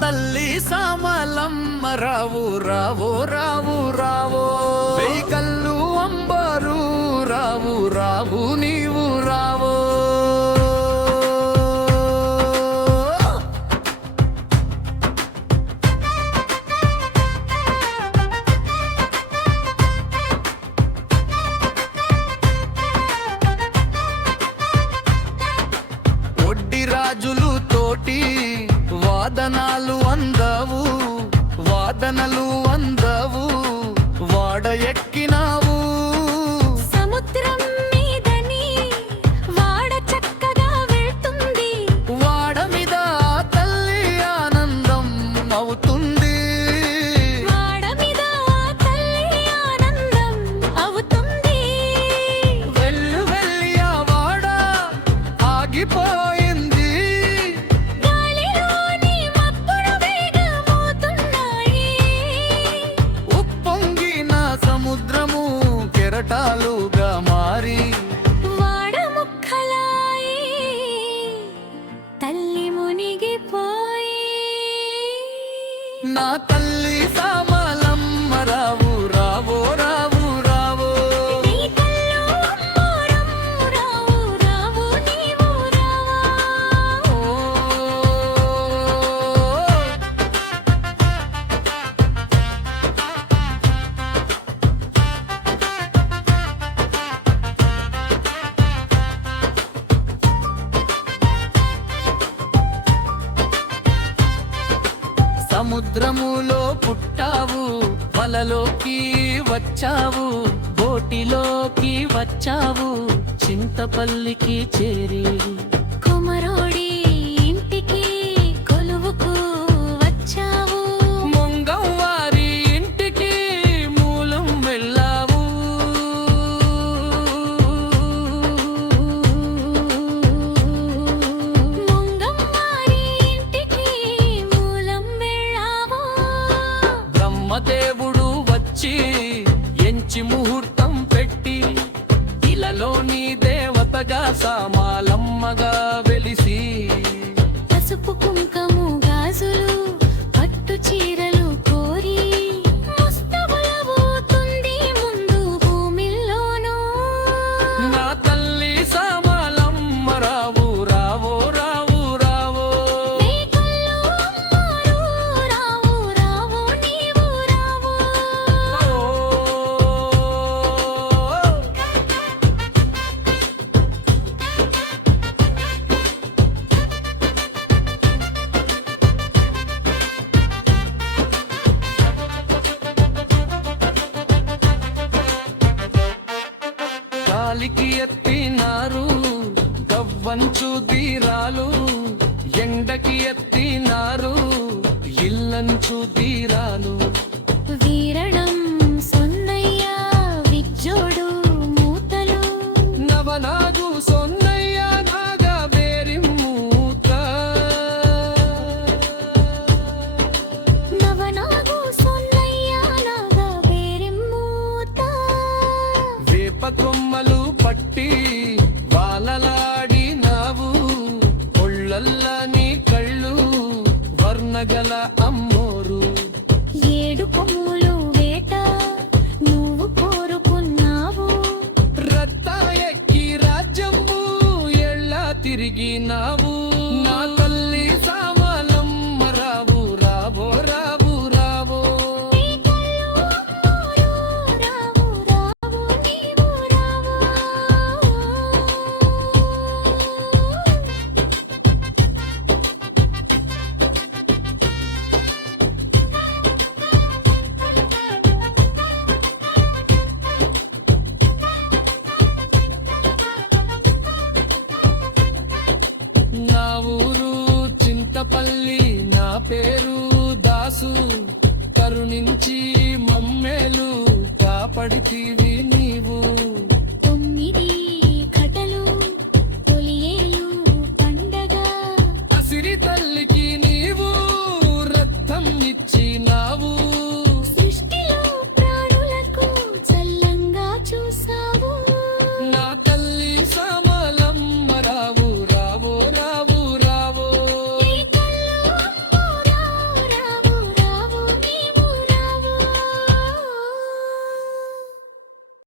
తల్లి సామలమ్మ రావు రావో రావు రావో కల్లు అంబరు రావు రావు నీవు రావో ఒడ్డి రాజులు తోటి వాదనాలు అందవు వాదనలు అందవు వాడ ఎక్కినావు సముద్రం మీదని వాడ చక్కగా వెళ్తుంది వాడ మీద తల్లి ఆనందం అవుతుంది వాడ మీద తల్లి ఆనందం అవుతుంది వెళ్ళు వెళ్ళి ఆ వాడ ఆగిపోయింది సముద్రము కెరటాలుగా మారి వాడ ముక్కలాయి తల్లి మునిగిపోయి నా తల్లి సామలమ్మ రావు రావో రావు రావో నీ కళ్ళు అమ్మోరం రావు రావు నీవు రావా సముద్రములో పుట్టావు వలలోకి వచ్చావు బోటిలోకి వచ్చావు చింతపల్లికి చేరి కుమరోడి ఇంటికి కొలువుకు వచ్చావు మొంగం వారి ఇంటికి మూలం వెళ్ళావు ముంగమ్మారి ఇంటికి మూలం వెళ్ళావు బ్రహ్మదేవుడు వచ్చి ఎంచి ముహూర్తం పెట్టి ఇలలోని దేవతగా సామాలమ్మగా వెలిసి పసుపు కుంకము గాజులు పట్టు చీరలు కోరి ముస్తబలవుతుంది ముందు భూమిలోనూ నా తల్లి సామలమ్మ రావు రావో రావు రావో నీ కళ్ళు అమ్మారు రావు రావు నీవు రావు గాలికి ఎత్తినారు గవ్వంచు దీరాలు ఎండకి ఎత్తినారు ఇల్లంచు దీరాలు వీరణం సొన్నయ్య విజ్జోడు మూతలు నవనాగు సొన్నయ్య నాగా బేరి మూత నవనాగు సొన్నయ్య నాగా బేరి మూత వేప కొమ్మలు పట్టి వాలలాడినావు ఒళ్ళల్ల నీ కళ్ళు వర్ణగల అమ్మోరు ఏడు కొమ్ములు వేట నువ్వు కోరుకున్నావు రత్తా ఎక్కి రాజ్యము ఎళ్ళ తిరిగినావు నా తల్లి సామలమ్మ రావు రావో రావు రావో నీ కళ్ళు అమ్మోరు రావు రావు నీవు రావు నా ఊరు చింతపల్లి నా పేరు దాసు కరుణించి మమ్మేలు కాపాడితివి నీవు